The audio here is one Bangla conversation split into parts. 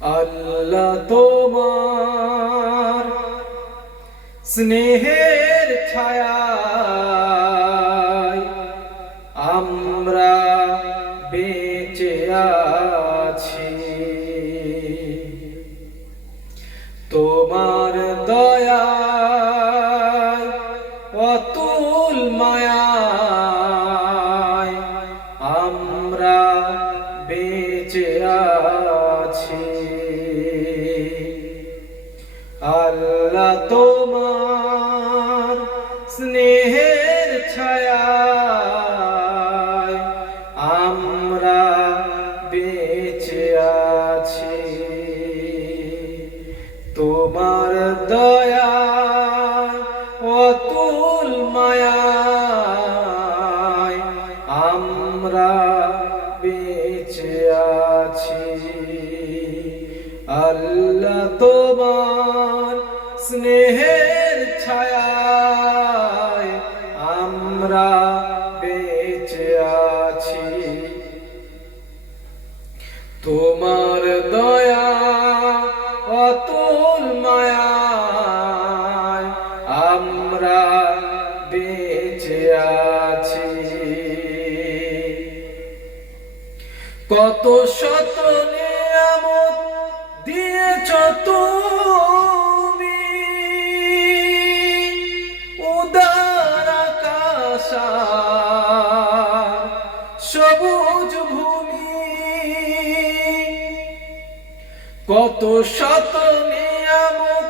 আল্লাহ তোমার স্নেহের ছায়ায় আমরা বেঁচে আছি। তোমার দয়ায় অতুল মায়ায় আমরা বেঁচে আছি। আল্লাহ তোমার স্নেহের ছায়ায় আমরা বেঁচে আছি। তোমার দয়ায় অতুল মায়ায় আমরা বেঁচে আছি। আল্লাহ তোমার স্নেহের ছায়ায় আমরা বেঁচে আছি। তোমার দয়া অতুল মায়ায় আমরা বেঁচে আছি। কত শত নিয়ামত দিয়েছ তুমি, উদার আকাশ সবুজ ভূমি। কত শত নিয়ামত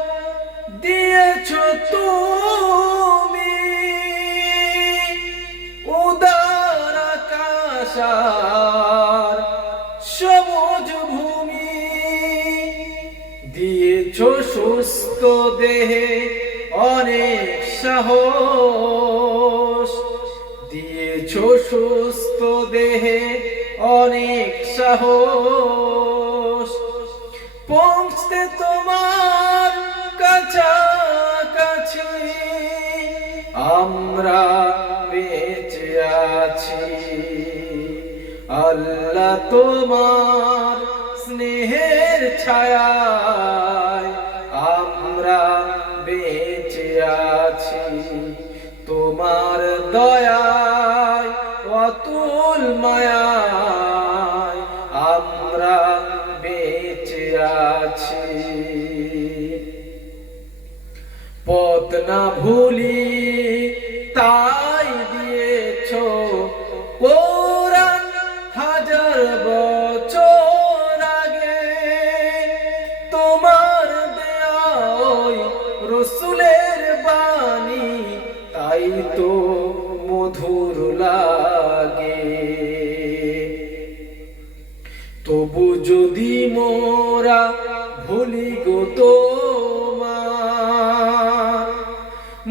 দিয়েছ তুমি, উদার আকাশ সবুজ ভূমি। দিয়েছ সুস্থ দেহে অনেক সাহস, দিয়েছ সুস্থ দেহে অনেক সাহস। পৌঁছতে তোমার কাছাকাছি আমরা বেঁচে আছি। আল্লাহ তোমার স্নেহের ছায়ায় আমরা বেঁচে আছি। তোমার দয়ায় অতুল মায়ায় আমরা বেঁচে আছি। পথ না ভুলি তাই দিয়েছ কোরআন হাজার বছর আগে। তোমার দেয়া ওই রসুলের বাণী তাই তো মধুর লাগে। তবু যদি মোরা ভুলি গো তোমার,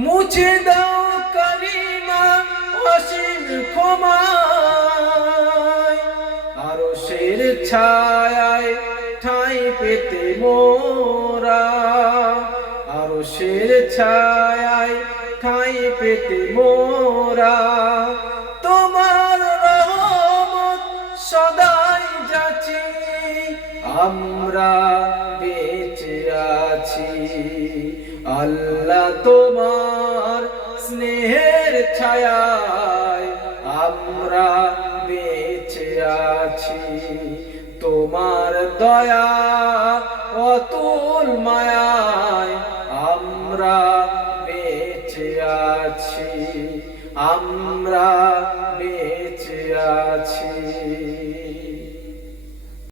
মুছে দাও কালিমা অসীম ক্ষমায়। আরশের ছায়ায় ঠাঁই পেতে মোরা, আরশের ছায়ায় ঠাঁই পেতে মোরা। তোমার রহমত সদাই যাচি আমরা বেঁচে আছি। আল্লাহ তোমার স্নেহের ছায়ায় আমরা বেঁচে আছি। তোমার দয়া অতুল মায়ায় আমরা বেঁচে আছি। আমরা বেঁচে